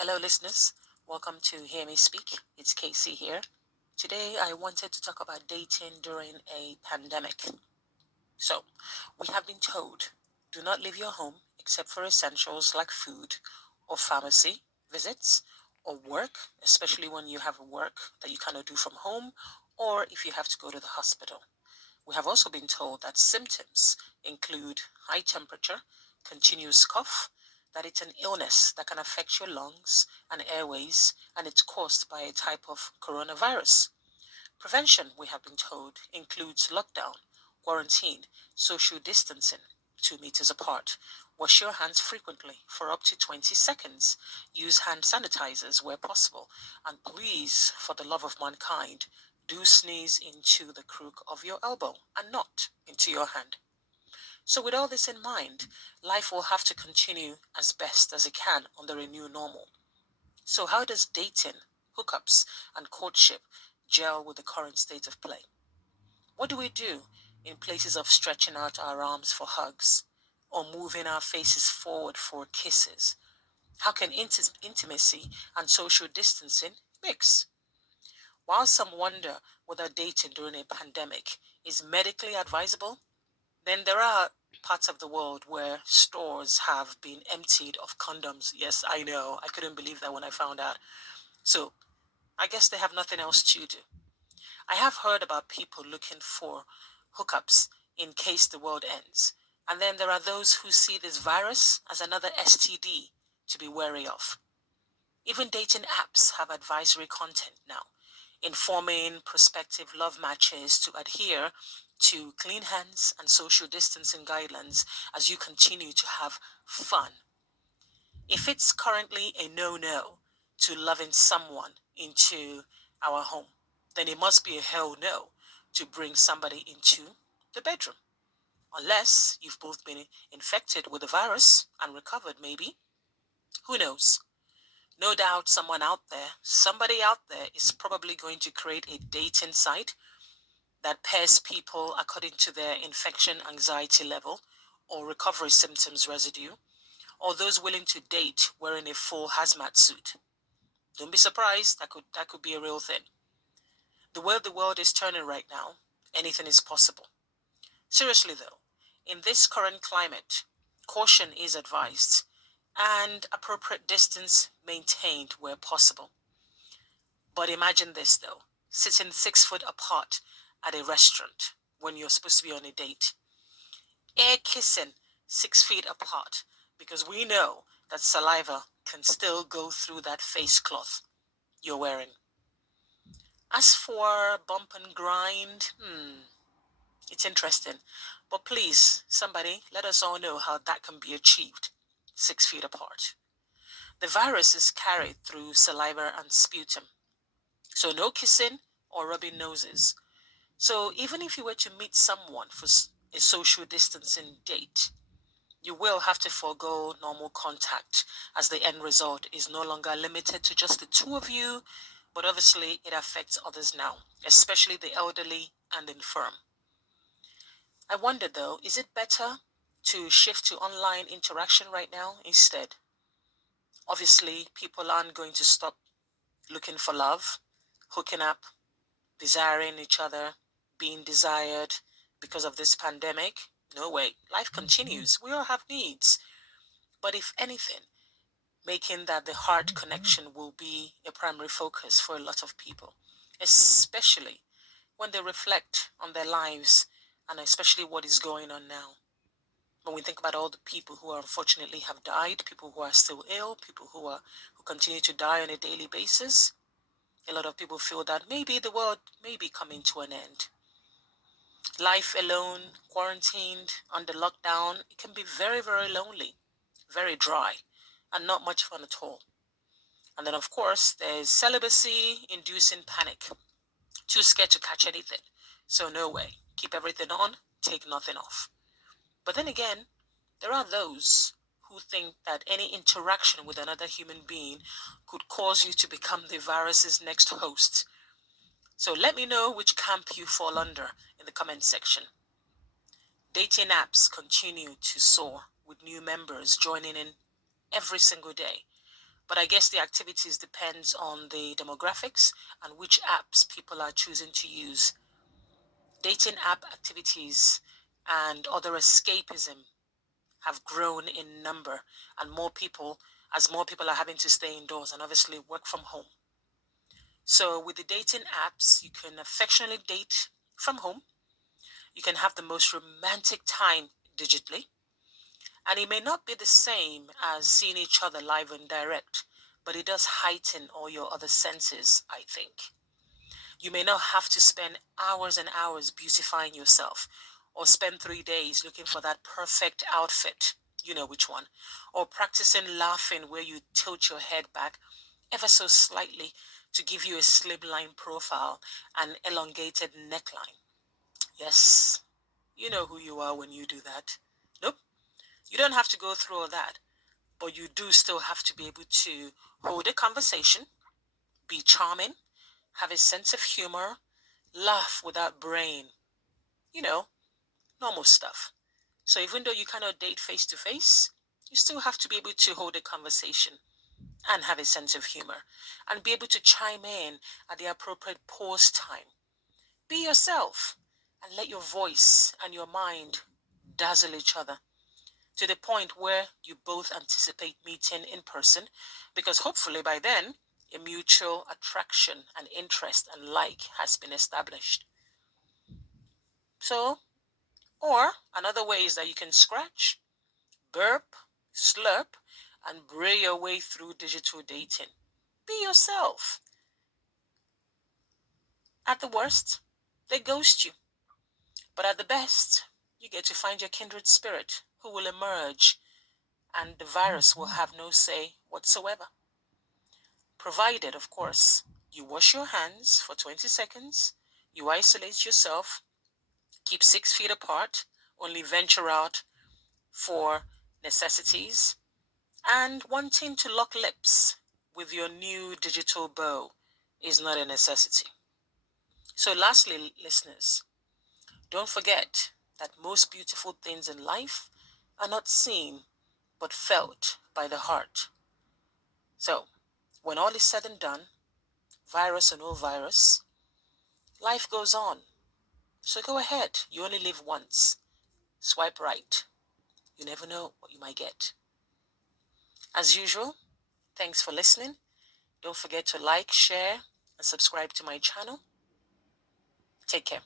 Hello, listeners. Welcome to Hear Me Speak. It's Casey here. Today, I wanted to talk about dating during a pandemic. So, we have been told do not leave your home except for essentials like food or pharmacy visits or work, especially when you have work that you cannot do from home or if you have to go to the hospital. We have also been told that symptoms include high temperature, continuous cough, that it's an illness that can affect your lungs and airways, and it's caused by a type of coronavirus. Prevention, we have been told, includes lockdown, quarantine, social distancing, 2 meters apart. Wash your hands frequently for up to 20 seconds. Use hand sanitizers where possible. And please, for the love of mankind, do sneeze into the crook of your elbow and not into your hand. So, with all this in mind, life will have to continue as best as it can under a new normal. So, how does dating, hookups, and courtship gel with the current state of play? What do we do in places of stretching out our arms for hugs or moving our faces forward for kisses? How can intimacy and social distancing mix? While some wonder whether dating during a pandemic is medically advisable, then there are parts of the world where stores have been emptied of condoms. Yes, I know. I couldn't believe that when I found out. So I guess they have nothing else to do. I have heard about people looking for hookups in case the world ends. And then there are those who see this virus as another STD to be wary of. Even dating apps have advisory content now, informing prospective love matches to adhere to clean hands and social distancing guidelines as you continue to have fun. If it's currently a no-no to loving someone into our home, then it must be a hell no to bring somebody into the bedroom. Unless you've both been infected with the virus and recovered, maybe. Who knows? No doubt somebody out there is probably going to create a dating site that pairs people according to their infection anxiety level or recovery symptoms residue, or those willing to date wearing a full hazmat suit. Don't be surprised, that could be a real thing. The way the world is turning right now, anything is possible. Seriously though, in this current climate, caution is advised and appropriate distance maintained where possible. But imagine this though, sitting 6 foot apart at a restaurant when you're supposed to be on a date. Air kissing 6 feet apart because we know that saliva can still go through that face cloth you're wearing. As for bump and grind, it's interesting. But please, somebody, let us all know how that can be achieved 6 feet apart. The virus is carried through saliva and sputum. So no kissing or rubbing noses. So even if you were to meet someone for a social distancing date, you will have to forego normal contact as the end result is no longer limited to just the two of you, but obviously it affects others now, especially the elderly and infirm. I wonder though, is it better to shift to online interaction right now instead? Obviously, people aren't going to stop looking for love, hooking up, desiring each other, being desired because of this pandemic. No way. Life continues. We all have needs. But if anything, making that the heart connection will be a primary focus for a lot of people, especially when they reflect on their lives and especially what is going on now. When we think about all the people who unfortunately have died, people who are still ill, people who continue to die on a daily basis, a lot of people feel that maybe the world may be coming to an end. Life alone, quarantined, under lockdown, it can be very, very lonely, very dry, and not much fun at all. And then, of course, there's celibacy inducing panic. Too scared to catch anything. So, no way. Keep everything on, take nothing off. But then again, there are those who think that any interaction with another human being could cause you to become the virus's next host. So, let me know which camp you fall under in the comment section. Dating apps continue to soar with new members joining in every single day. But I guess the activities depends on the demographics and which apps people are choosing to use. Dating app activities and other escapism have grown in number, and as more people are having to stay indoors and obviously work from home. So with the dating apps, you can affectionately date from home. You can have the most romantic time digitally. And it may not be the same as seeing each other live and direct, but it does heighten all your other senses, I think. You may not have to spend hours and hours beautifying yourself, or spend 3 days looking for that perfect outfit, you know which one, or practicing laughing where you tilt your head back ever so slightly to give you a slimline profile and elongated neckline. Yes, you know who you are when you do that. Nope, you don't have to go through all that, but you do still have to be able to hold a conversation, be charming, have a sense of humor, laugh without brain, you know, normal stuff. So even though you cannot date face to face, you still have to be able to hold a conversation and have a sense of humor and be able to chime in at the appropriate pause time. Be yourself and let your voice and your mind dazzle each other to the point where you both anticipate meeting in person, because hopefully by then a mutual attraction and interest and like has been established. So, or another way is that you can scratch, burp, slurp, and bray your way through digital dating. Be yourself. At the worst, they ghost you. But at the best, you get to find your kindred spirit who will emerge, and the virus will have no say whatsoever. Provided, of course, you wash your hands for 20 seconds, you isolate yourself, keep 6 feet apart, only venture out for necessities, and wanting to lock lips with your new digital beau is not a necessity. So lastly, listeners, don't forget that most beautiful things in life are not seen but felt by the heart. So, when all is said and done, virus or no virus, life goes on. So go ahead, you only live once. Swipe right. You never know what you might get. As usual, thanks for listening. Don't forget to like, share, and subscribe to my channel. Take care.